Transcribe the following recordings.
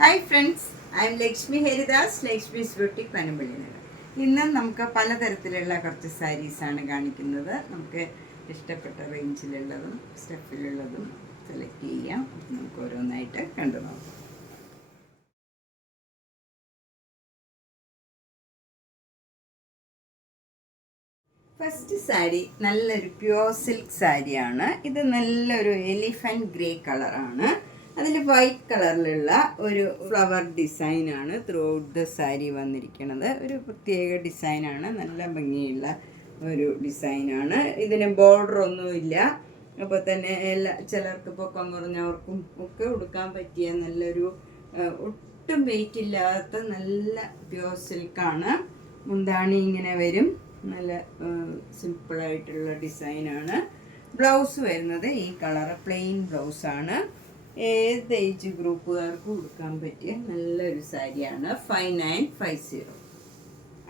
Hi friends, I'm Lakshmi Haridas, Lakshmi's boutique പനമ്പള്ളിയാണ്. ഇന്ന് നമുക്ക് പലതരത്തിലുള്ള കുറച്ച് സാരീസാണ് കാണിക്കുന്നത്. നമുക്ക് ഇഷ്ടപ്പെട്ട റേഞ്ചിലുള്ളതും സ്റ്റെപ്പിലുള്ളതും സെലക്ട് ചെയ്യാം. നമുക്ക് ഓരോന്നായിട്ട് കണ്ടു നോക്കാം. ഫസ്റ്റ് സാരി നല്ലൊരു പ്യുവർ സിൽക്ക് സാരിയാണ്. ഇത് നല്ലൊരു എലിഫൻറ്റ് ഗ്രേ കളറാണ്. അതിൽ വൈറ്റ് കളറിലുള്ള ഒരു ഫ്ലവർ ഡിസൈനാണ് ത്രൂ ഔട്ട് ദ സാരി വന്നിരിക്കുന്നത്. ഒരു പ്രത്യേക ഡിസൈനാണ്, നല്ല ഭംഗിയുള്ള ഒരു ഡിസൈനാണ്. ഇതിന് ബോർഡർ ഒന്നുമില്ല. അപ്പോൾ തന്നെ ചിലർക്ക് പൊക്കം കുറഞ്ഞവർക്കും ഒക്കെ ഉടുക്കാൻ പറ്റിയ നല്ലൊരു ഒട്ടും വെയിറ്റ് ഇല്ലാത്ത നല്ല പ്യുവർ സിൽക്കാണ്. മുന്താണി ഇങ്ങനെ വരും. നല്ല സിമ്പിളായിട്ടുള്ള ഡിസൈനാണ്. ബ്ലൗസ് വരുന്നത് ഈ കളർ പ്ലെയിൻ ബ്ലൗസാണ്. ഏത് ഏജ് ഗ്രൂപ്പുകാർക്കും കൊടുക്കാൻ പറ്റിയ നല്ലൊരു സാരിയാണ്. 5950.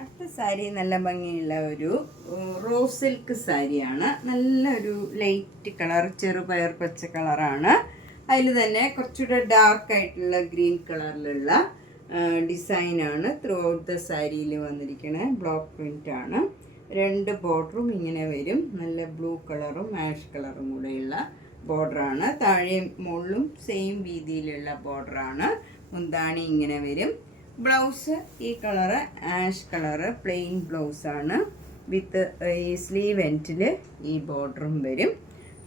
അടുത്ത സാരി നല്ല ഭംഗിയുള്ള ഒരു റോസ് സിൽക്ക് സാരിയാണ്. നല്ലൊരു ലൈറ്റ് കളർ, ചെറുപയർ പച്ച കളറാണ്. അതിൽ തന്നെ കുറച്ചുകൂടെ ഡാർക്കായിട്ടുള്ള ഗ്രീൻ കളറിലുള്ള ഡിസൈനാണ് ത്രൂ ഔട്ട് ദ സാരിയിൽ വന്നിരിക്കുന്നത്. ബ്ലോക്ക് പ്രിൻ്റാണ്. 2 ബോർഡറും ഇങ്ങനെ വരും. നല്ല ബ്ലൂ കളറും ആഷ് കളറും കൂടെയുള്ള ബോർഡറാണ്. താഴെയും മുകളിലും സെയിം രീതിയിലുള്ള ബോർഡറാണ്. മുന്താണി ഇങ്ങനെ വരും. ബ്ലൗസ് ഈ കളറ് ആഷ് കളറ് പ്ലെയിൻ ബ്ലൗസാണ്. വിത്ത് ഈ സ്ലീവ് എൻഡിൽ ഈ ബോർഡറും വരും.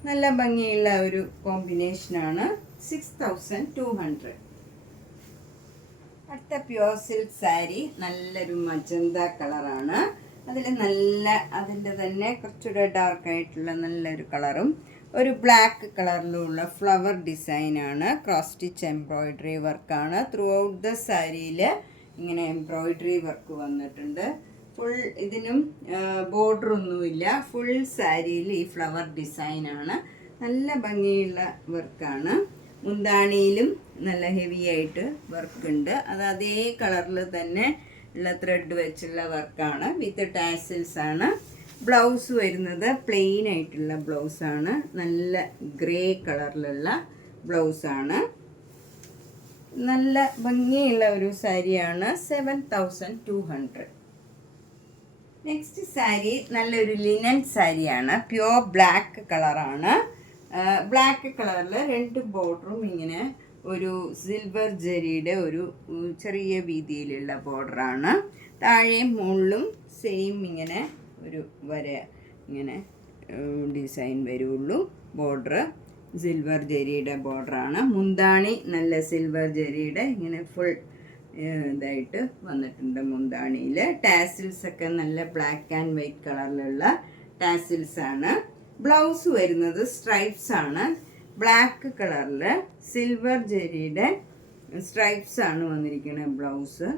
നല്ല ഭംഗിയുള്ള ഒരു കോമ്പിനേഷനാണ്. 6200. അടുത്ത പ്യുവർ സിൽക്ക് സാരി നല്ലൊരു മജന്ത കളറാണ്. അതിൻ്റെ തന്നെ കുറച്ചുകൂടെ ഡാർക്കായിട്ടുള്ള നല്ലൊരു കളറും ഒരു ബ്ലാക്ക് കളറിലുള്ള ഫ്ലവർ ഡിസൈനാണ്. ക്രോസ് സ്റ്റിച്ച് എംബ്രോയിഡറി വർക്കാണ്. ത്രൂ ഔട്ട് ദ സാരിയിൽ ഇങ്ങനെ എംബ്രോയിഡറി വർക്ക് വന്നിട്ടുണ്ട്. ഫുൾ ഇതിനും ബോർഡറൊന്നുമില്ല. ഫുൾ സാരിയിൽ ഈ ഫ്ലവർ ഡിസൈനാണ്. നല്ല ഭംഗിയുള്ള വർക്കാണ്. മുന്താണിയിലും നല്ല ഹെവി ആയിട്ട് വർക്കുണ്ട്. അത് അതേ കളറിൽ തന്നെ ഉള്ള ത്രെഡ് വെച്ചുള്ള വർക്കാണ്. വിത്ത് ടാസിൽസ് ആണ്. ബ്ലൗസ് വരുന്നത് പ്ലെയിൻ ആയിട്ടുള്ള ബ്ലൗസാണ്. നല്ല ഗ്രേ കളറിലുള്ള ബ്ലൗസാണ്. നല്ല ഭംഗിയുള്ള ഒരു സാരിയാണ്. 7200. നെക്സ്റ്റ് സാരി നല്ലൊരു ലിനൻ സാരിയാണ്. പ്യുവർ ബ്ലാക്ക് കളറാണ്. ബ്ലാക്ക് കളറിൽ 2 ബോർഡറും ഇങ്ങനെ ഒരു സിൽവർ ജരിയുടെ ഒരു ചെറിയ വീതിയിലുള്ള ബോർഡറാണ്. താഴെയും മുകളിലും സെയിം ഇങ്ങനെ ഒരു വര ഇങ്ങനെ ഡിസൈൻ വരുള്ളൂ. ബോർഡർ സിൽവർ ജരിയുടെ ബോർഡറാണ്. മുന്താണി നല്ല സിൽവർ ജരിയുടെ ഇങ്ങനെ ഫുൾ ഇതായിട്ട് വന്നിട്ടുണ്ട്. മുന്താണിയിൽ ടാസിൽസൊക്കെ നല്ല ബ്ലാക്ക് ആൻഡ് വൈറ്റ് കളറിലുള്ള ടാസിൽസാണ്. ബ്ലൗസ് വരുന്നത് സ്ട്രൈപ്സ് ആണ്. ബ്ലാക്ക് കളറിൽ സിൽവർ ജരിയുടെ സ്ട്രൈപ്സ് ആണ് വന്നിരിക്കുന്നത് ബ്ലൗസ്.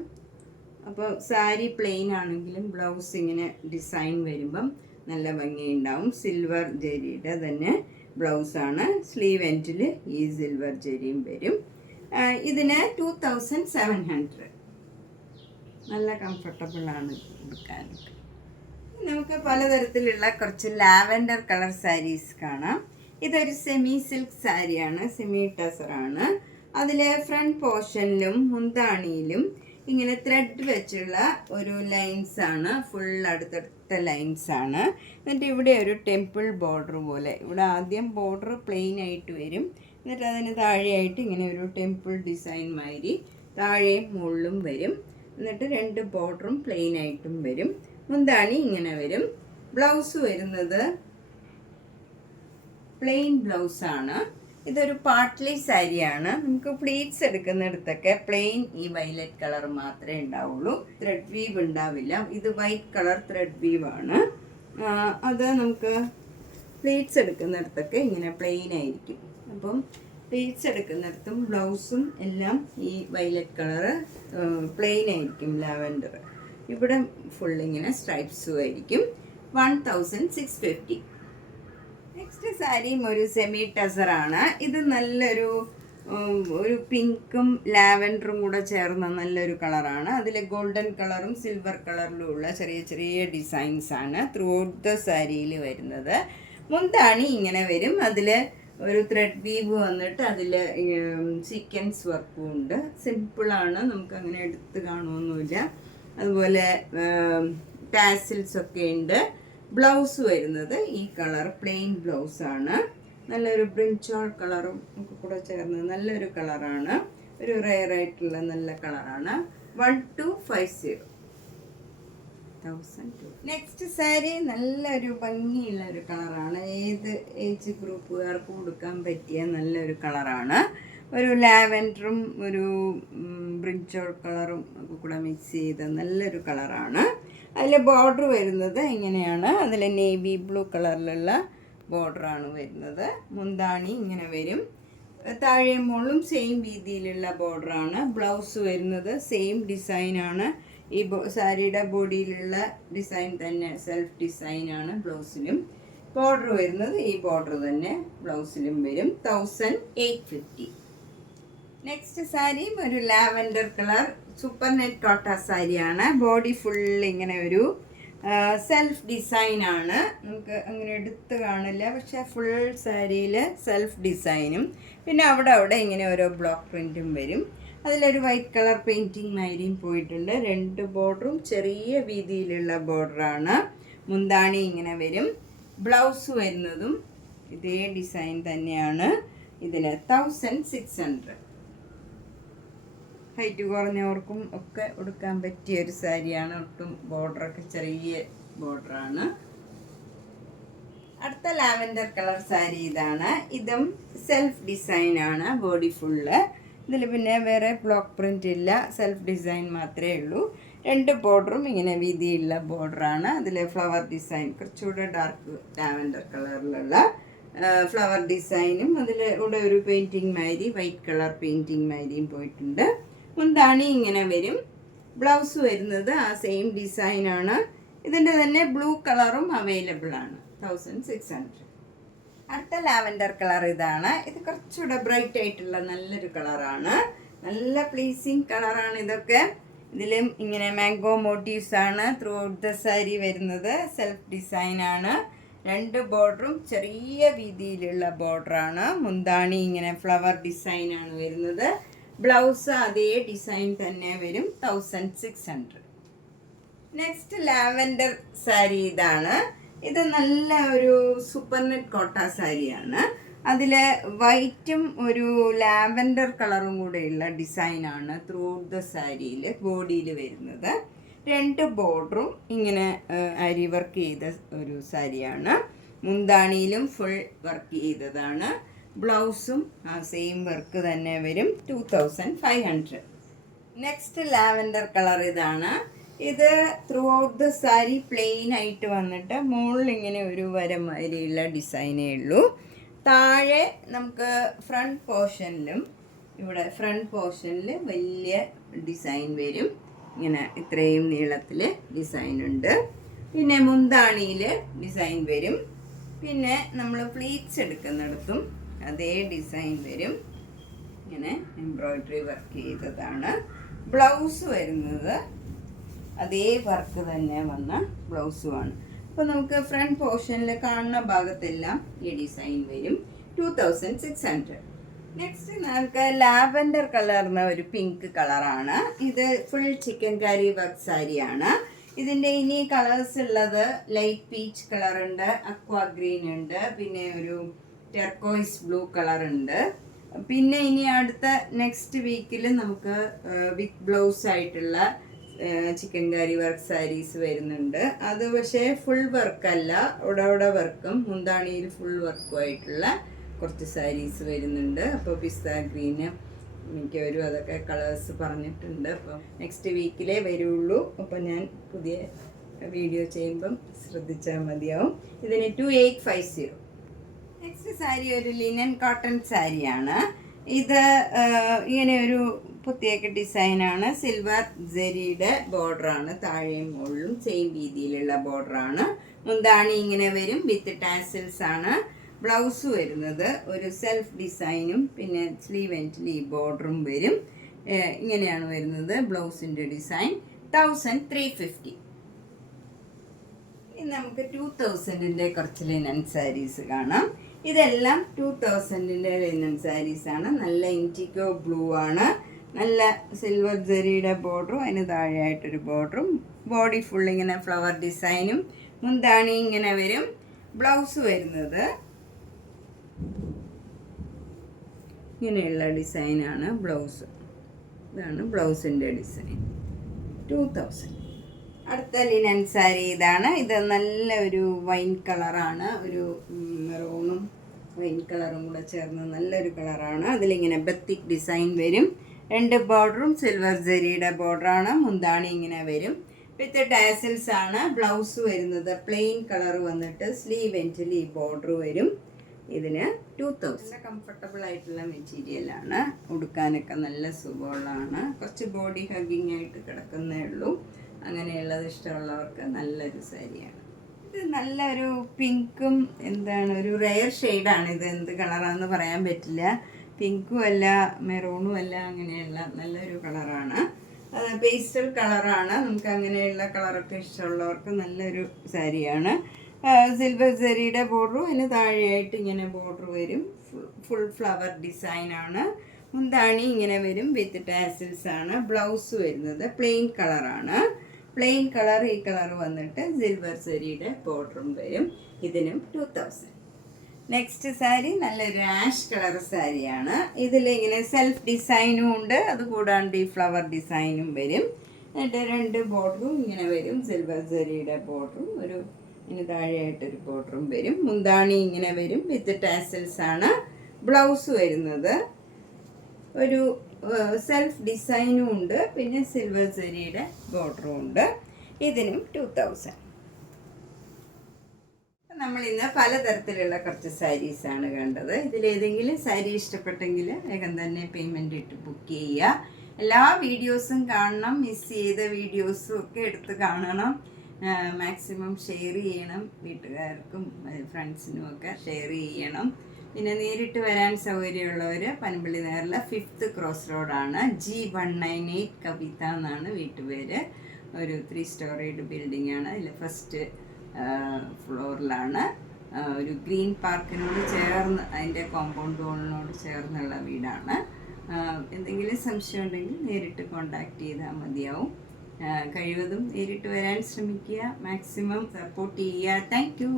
അപ്പോൾ സാരി പ്ലെയിൻ ആണെങ്കിലും ബ്ലൗസ് ഇങ്ങനെ ഡിസൈൻ വരുമ്പം നല്ല ഭംഗിയുണ്ടാവും. സിൽവർ ജരിയുടെ തന്നെ ബ്ലൗസാണ്. സ്ലീവ് എൻഡിൽ ഈ സിൽവർ ജരിയും വരും. ഇതിന് 2700. നല്ല കംഫർട്ടബിളാണ് എടുക്കാനൊക്കെ. നമുക്ക് പലതരത്തിലുള്ള കുറച്ച് ലാവൻഡർ കളർ സാരീസ് കാണാം. ഇതൊരു സെമി സിൽക്ക് സാരിയാണ്. സെമി ടസറാണ്. അതിൽ ഫ്രണ്ട് പോർഷനിലും മുന്താണിയിലും ഇങ്ങനെ ത്രെഡ് വെച്ചുള്ള ഒരു ലൈൻസാണ്. ഫുൾ അടുത്തടുത്ത ലൈൻസാണ്. എന്നിട്ട് ഇവിടെ ഒരു ടെമ്പിൾ ബോർഡർ പോലെ, ഇവിടെ ആദ്യം ബോർഡർ പ്ലെയിൻ ആയിട്ട് വരും. എന്നിട്ട് അതിന് താഴെയായിട്ട് ഇങ്ങനെ ഒരു ടെമ്പിൾ ഡിസൈൻ മാതിരി താഴെയും മുകളിലും വരും. എന്നിട്ട് 2 ബോർഡറും പ്ലെയിൻ ആയിട്ടും വരും. മുന്താണി ഇങ്ങനെ വരും. ബ്ലൗസ് വരുന്നത് പ്ലെയിൻ ബ്ലൗസാണ്. ഇതൊരു പാർട്ട്ലി സാരിയാണ്. നമുക്ക് പ്ലീറ്റ്സ് എടുക്കുന്നിടത്തൊക്കെ പ്ലെയിൻ ഈ വയലറ്റ് കളർ മാത്രമേ ഉണ്ടാവുള്ളൂ. ത്രെഡ് വീവ് ഉണ്ടാവില്ല. ഇത് വൈറ്റ് കളർ ത്രെഡ് വീവാണ്. അത് നമുക്ക് പ്ലീറ്റ്സ് എടുക്കുന്നിടത്തൊക്കെ ഇങ്ങനെ പ്ലെയിൻ ആയിരിക്കും. അപ്പം പ്ലീറ്റ്സ് എടുക്കുന്നിടത്തും ബ്ലൗസും എല്ലാം ഈ വയലറ്റ് കളറ് പ്ലെയിൻ ആയിരിക്കും. ലാവൻഡർ ഇവിടെ ഫുൾ ഇങ്ങനെ സ്ട്രൈപ്സും ആയിരിക്കും. 1650. നെക്സ്റ്റ് സാരിയും ഒരു സെമി ടസറാണ്. ഇത് നല്ലൊരു പിങ്കും ലാവൻഡറും കൂടെ ചേർന്ന നല്ലൊരു കളറാണ്. അതിൽ ഗോൾഡൻ കളറും സിൽവർ കളറിലും ഉള്ള ചെറിയ ചെറിയ ഡിസൈൻസാണ് ത്രൂ ഔട്ട് ദ സാരിയിൽ വരുന്നത്. മുന്താണി ഇങ്ങനെ വരും. അതിൽ ഒരു ത്രെഡ് വീവ് വന്നിട്ട് അതിൽ സീക്വൻസ് വർക്കും ഉണ്ട്. സിമ്പിളാണ്, നമുക്ക് അങ്ങനെ എടുത്ത് കാണുമൊന്നുമില്ല. അതുപോലെ ടാസിൽസ് ഒക്കെ ഉണ്ട്. ബ്ലൗസ് വരുന്നത് ഈ കളർ പ്ലെയിൻ ബ്ലൗസാണ്. നല്ലൊരു ബ്രിഞ്ചോൾ കളറും ഒക്കെ കൂടെ ചേർന്ന് നല്ലൊരു കളറാണ്. ഒരു റെയർ ആയിട്ടുള്ള നല്ല കളറാണ്. 1250. നെക്സ്റ്റ് സാരി നല്ലൊരു ഭംഗിയുള്ള ഒരു കളറാണ്. ഏത് ഏജ് ഗ്രൂപ്പുകാർക്കും കൊടുക്കാൻ പറ്റിയ നല്ലൊരു കളറാണ്. ഒരു ലാവൻഡറും ഒരു ബ്രിഞ്ചോൾ കളറും ഒക്കെ കൂടെ മിക്സ് ചെയ്ത നല്ലൊരു കളറാണ്. അതിൽ ബോർഡർ വരുന്നത് ഇങ്ങനെയാണ്. അതിൽ നേവി ബ്ലൂ കളറിലുള്ള ബോർഡറാണ് വരുന്നത്. മുന്താണി ഇങ്ങനെ വരും. താഴെ മുകളിലും സെയിം രീതിയിലുള്ള ബോർഡറാണ്. ബ്ലൗസ് വരുന്നത് സെയിം ഡിസൈനാണ്. ഈ സാരിയുടെ ബോഡിയിലുള്ള ഡിസൈൻ തന്നെ സെൽഫ് ഡിസൈനാണ് ബ്ലൗസിലും. ബോർഡർ വരുന്നത് ഈ ബോർഡർ തന്നെ ബ്ലൗസിലും വരും. 1850. നെക്സ്റ്റ് സാരി ഒരു ലാവൻഡർ കളർ സൂപ്പർ നെറ്റ് കോട്ട സാരിയാണ്. ബോഡി ഫുൾ ഇങ്ങനെ ഒരു സെൽഫ് ഡിസൈനാണ്. നമുക്ക് അങ്ങനെ എടുത്ത് കാണില്ല, പക്ഷേ ഫുൾ സാരിയിൽ സെൽഫ് ഡിസൈനും പിന്നെ അവിടെ ഇങ്ങനെ ഓരോ ബ്ലോക്ക് പ്രിൻറ്റും വരും. അതിലൊരു വൈറ്റ് കളർ പെയിൻറ്റിങ് മാതിരിയും പോയിട്ടുണ്ട്. 2 ബോർഡറും ചെറിയ വീതിയിലുള്ള ബോർഡറാണ്. മുന്താണി ഇങ്ങനെ വരും. ബ്ലൗസ് വരുന്നതും ഇതേ ഡിസൈൻ തന്നെയാണ്. ഇതിന് 1600. ഹൈറ്റ് കുറഞ്ഞവർക്കും ഒക്കെ ഉടുക്കാൻ പറ്റിയ ഒരു സാരിയാണ്. ഒട്ടും ബോർഡറൊക്കെ ചെറിയ ബോർഡറാണ്. അടുത്ത ലാവൻഡർ കളർ സാരി ഇതാണ്. ഇതും സെൽഫ് ഡിസൈനാണ്. Body full. ഇതിൽ പിന്നെ വേറെ ബ്ലോക്ക് പ്രിൻ്റ് ഇല്ല, സെൽഫ് ഡിസൈൻ മാത്രമേ ഉള്ളൂ. 2 ബോർഡറും ഇങ്ങനെ വീതിയുള്ള ബോർഡറാണ്. അതിൽ ഫ്ലവർ ഡിസൈൻ കുറച്ചുകൂടെ ഡാർക്ക് ലാവൻഡർ കളറിലുള്ള ഫ്ലവർ ഡിസൈനും അതിൽ ഇവിടെ ഒരു പെയിൻറ്റിങ് മാതിരി വൈറ്റ് കളർ പെയിൻറ്റിങ് മാതിരിയും പോയിട്ടുണ്ട്. മുന്താണി ഇങ്ങനെ വരും. ബ്ലൗസ് വരുന്നത് ആ സെയിം ഡിസൈനാണ്. ഇതിൻ്റെ തന്നെ ബ്ലൂ കളറും അവൈലബിൾ ആണ്. 1600. അടുത്ത ലാവൻഡർ കളർ ഇതാണ്. ഇത് കുറച്ചുകൂടെ ബ്രൈറ്റ് ആയിട്ടുള്ള നല്ലൊരു കളറാണ്. നല്ല പ്ലീസിങ് കളറാണ് ഇതൊക്കെ. ഇതിലും ഇങ്ങനെ മാംഗോ മോട്ടീവ്സ് ആണ് ത്രൂ ഔട്ട് ദ സാരി വരുന്നത്. സെൽഫ് ഡിസൈനാണ്. 2 ബോർഡറും ചെറിയ വീതിയിലുള്ള ബോർഡറാണ്. മുന്താണി ഇങ്ങനെ ഫ്ലവർ ഡിസൈനാണ് വരുന്നത്. ബ്ലൗസ് അതേ ഡിസൈൻ തന്നെ വരും. 1600. നെക്സ്റ്റ് ലാവൻഡർ സാരി ഇതാണ്. ഇത് നല്ല ഒരു സൂപ്പർ നെറ്റ് കോട്ട സാരിയാണ്. അതിൽ വൈറ്റും ഒരു ലാവൻഡർ കളറും കൂടെയുള്ള ഡിസൈനാണ് ത്രൂ ഔട്ട് ദ സാരിയിൽ ബോഡിയിൽ വരുന്നത്. 2 ബോർഡറും ഇങ്ങനെ അരി വർക്ക് ചെയ്ത ഒരു സാരിയാണ്. മുന്താണിയിലും ഫുൾ വർക്ക് ചെയ്തതാണ്. ബ്ലൗസും ആ സെയിം വർക്ക് തന്നെ വരും. 2500. നെക്സ്റ്റ് ലാവൻഡർ കളർ ഇതാണ്. ഇത് through out the sari plain ആയിട്ട് വന്നിട്ട് മുകളിൽ ഇങ്ങനെ ഒരു വര മാതിരിയുള്ള ഡിസൈനേ ഉള്ളൂ. താഴെ നമുക്ക് ഫ്രണ്ട് പോർഷനിലും ഇവിടെ ഫ്രണ്ട് പോർഷനിൽ വലിയ ഡിസൈൻ വരും. ഇങ്ങനെ ഇത്രയും നീളത്തിൽ ഡിസൈൻ ഉണ്ട്. പിന്നെ മുന്താണിയിൽ ഡിസൈൻ വരും. പിന്നെ നമ്മൾ പ്ലീറ്റ്സ് എടുക്കുന്നിടത്തും അതേ ഡിസൈൻ വരും. ഇങ്ങനെ എംബ്രോയ്ഡറി വർക്ക് ചെയ്തതാണ്. ബ്ലൗസ് വരുന്നത് അതേ വർക്ക് തന്നെ വന്ന ബ്ലൗസുമാണ്. അപ്പോൾ നമുക്ക് ഫ്രണ്ട് പോർഷനിൽ കാണുന്ന ഭാഗത്തെല്ലാം ഈ ഡിസൈൻ വരും. 2600. നെക്സ്റ്റ് നമുക്ക് ലാവൻഡർ കളർന്ന ഒരു പിങ്ക് കളറാണ്. ഇത് ഫുൾ ചിക്കൻ കാരി വർക്ക് സാരിയാണ്. ഇതിൻ്റെ ഇനി കളേഴ്സ് ഉള്ളത് ലൈറ്റ് പീച്ച് കളറുണ്ട്, അക്വാ ഗ്രീൻ ഉണ്ട്, പിന്നെ ഒരു ടെർക്കോയിസ് ബ്ലൂ കളറുണ്ട്. പിന്നെ ഇനി അടുത്ത നെക്സ്റ്റ് വീക്കിൽ നമുക്ക് വിത്ത് ബ്ലൗസ് ആയിട്ടുള്ള ചിക്കൻ കാരി വർക്ക് സാരീസ് വരുന്നുണ്ട്. അത് പക്ഷേ ഫുൾ വർക്കല്ല, അവിടെ വർക്കും മുന്താണിയിൽ ഫുൾ വർക്കും ആയിട്ടുള്ള കുറച്ച് സാരീസ് വരുന്നുണ്ട്. അപ്പോൾ പിസ്ത ഗ്രീന് മിക്കവരും അതൊക്കെ കളേഴ്സ് പറഞ്ഞിട്ടുണ്ട്. അപ്പം നെക്സ്റ്റ് വീക്കിലേ വരുള്ളൂ. അപ്പോൾ ഞാൻ പുതിയ വീഡിയോ ചെയ്യുമ്പം ശ്രദ്ധിച്ചാൽ മതിയാവും. ഇതിന് 2850. നെക്സ്റ്റ് സാരി ഒരു ലിനൻ കോട്ടൺ സാരിയാണ്. ഇത് ഇങ്ങനെ ഒരു പ്രത്യേക ഡിസൈനാണ്. സിൽവർ ജെറിയുടെ ബോർഡറാണ്. താഴെയും മുകളിലും സെയിം രീതിയിലുള്ള ബോർഡറാണ്. മുന്താണി ഇങ്ങനെ വരും. വിത്ത് ടാസിൽസ് ആണ്. ബ്ലൗസ് വരുന്നത് ഒരു സെൽഫ് ഡിസൈനും പിന്നെ സ്ലീവ് ആൻഡ് ഈ ബോർഡറും വരും. ഇങ്ങനെയാണ് വരുന്നത് ബ്ലൗസിൻ്റെ ഡിസൈൻ. 1350. ഇനി നമുക്ക് 2000ൻ്റെ കുറച്ച് ലിനൻ സാരീസ് കാണാം. ഇതെല്ലാം 2000-ൻ്റെ ലിനൻ സാരീസാണ്. നല്ല ഇൻഡിഗോ ബ്ലൂ ആണ്. നല്ല സിൽവർ ജെറിയുടെ ബോർഡറും അതിന് താഴെയായിട്ടൊരു ബോർഡറും, ബോഡി ഫുൾ ഇങ്ങനെ ഫ്ലവർ ഡിസൈനും, മുന്താണി ഇങ്ങനെ വരും. ബ്ലൗസ് വരുന്നത് ഇങ്ങനെയുള്ള ഡിസൈനാണ് ബ്ലൗസ്. ഇതാണ് ബ്ലൗസിൻ്റെ ഡിസൈൻ. 2000. അടുത്ത ലിനൻ സാരി ഇതാണ്. ഇത് നല്ല ഒരു വൈൻ കളറാണ്. ഒരു മെറൂണും വൈൻ കളറും കൂടെ ചേർന്ന് നല്ലൊരു കളറാണ്. അതിലിങ്ങനെ ബത്തിക് ഡിസൈൻ വരും. 2 ബോർഡറും സിൽവർ ജെറിയുടെ ബോർഡറാണ്. മുന്താണി ഇങ്ങനെ വരും. വിത്ത് ടാസിൽസ് ആണ്. ബ്ലൗസ് വരുന്നത് പ്ലെയിൻ കളർ വന്നിട്ട് സ്ലീവ് എൻഡിൽ ഈ ബോർഡർ വരും. ഇതിന് 2000. കംഫർട്ടബിൾ ആയിട്ടുള്ള മെറ്റീരിയലാണ്. ഉടുക്കാനൊക്കെ നല്ല സുഖമുള്ളതാണ്. കുറച്ച് ബോഡി ഹഗ്ഗിങ് ആയിട്ട് കിടക്കുന്നേ ഉള്ളൂ. അങ്ങനെയുള്ളത് ഇഷ്ടമുള്ളവർക്ക് നല്ലൊരു സാരിയാണ്. ഇത് നല്ലൊരു പിങ്കും ഒരു റെയർ ഷെയ്ഡാണ്. ഇത് എന്ത് കളറാണെന്ന് പറയാൻ പറ്റില്ല. പിങ്കും അല്ല മെറൂണും അല്ല, അങ്ങനെയുള്ള നല്ലൊരു കളറാണ്. പേസ്റ്റൽ കളറാണ്. നമുക്ക് അങ്ങനെയുള്ള കളറൊക്കെ ഇഷ്ടമുള്ളവർക്ക് നല്ലൊരു സാരിയാണ്. സിൽവർ ജെറിയുടെ ബോർഡറും അതിന് താഴെയായിട്ട് ഇങ്ങനെ ബോർഡർ വരും. ഫുൾ ഫ്ലവർ ഡിസൈനാണ്. മുന്താണി ഇങ്ങനെ വരും വിത്ത് ടാസിൽസ് ആണ്. ബ്ലൗസ് വരുന്നത് പ്ലെയിൻ കളറാണ്. പ്ലെയിൻ കളർ ഈ കളർ വന്നിട്ട് സിൽവർ ജെറിയുടെ ബോർഡറും വരും. ഇതിനും 2000. നെക്സ്റ്റ് സാരി നല്ലൊരു ആഷ് കളർ സാരിയാണ്. ഇതിലിങ്ങനെ സെൽഫ് ഡിസൈനും ഉണ്ട്, അതുകൂടാണ്ട് ഈ ഫ്ലവർ ഡിസൈനും വരും. എന്നിട്ട് 2 ബോർഡറും ഇങ്ങനെ വരും. സിൽവർ ജെറിയുടെ ബോർഡറും ഇതിന് താഴെയായിട്ടൊരു ബോർഡറും വരും. മുന്താണി ഇങ്ങനെ വരും വിത്ത് ടാസൽസ് ആണ്. ബ്ലൗസ് വരുന്നത് ഒരു സെൽഫ് ഡിസൈനും ഉണ്ട്, പിന്നെ സിൽവർ ജെറിയുടെ ബോർഡറും ഉണ്ട്. ഇതിനും 2000. നമ്മൾ ഇന്ന് പലതരത്തിലുള്ള കുറച്ച് സാരീസാണ് കണ്ടത്. ഇതിലേതെങ്കിലും സാരി ഇഷ്ടപ്പെട്ടെങ്കിൽ വേഗം തന്നെ പേയ്മെൻറ്റ് ഇട്ട് ബുക്ക് ചെയ്യുക. എല്ലാ വീഡിയോസും കാണണം. മിസ് ചെയ്ത വീഡിയോസും ഒക്കെ എടുത്ത് കാണണം. മാക്സിമം ഷെയർ ചെയ്യണം. വീട്ടുകാർക്കും ഫ്രണ്ട്സിനും ഒക്കെ ഷെയർ ചെയ്യണം. പിന്നെ നേരിട്ട് വരാൻ സൗകര്യമുള്ളവർ പനമ്പള്ളി നേരിലെ 5th ക്രോസ് റോഡാണ്. G198 കവിത എന്നാണ് വീട്ടുപേര്. ഒരു 3 സ്റ്റോറീഡ് ബിൽഡിംഗ് ആണ്. അതിൽ ഫസ്റ്റ് ഫ്ലോറിലാണ്. ഒരു ഗ്രീൻ പാർക്കിനോട് ചേർന്ന്, അതിൻ്റെ കോമ്പൗണ്ട് വാളിനോട് ചേർന്നുള്ള വീടാണ്. എന്തെങ്കിലും സംശയം ഉണ്ടെങ്കിൽ നേരിട്ട് കോണ്ടാക്ട് ചെയ്താൽ മതിയാവും. കഴിവതും നേരിട്ട് വരാൻ ശ്രമിക്കുക. മാക്സിമം സപ്പോർട്ട് ചെയ്യുക. Thank you.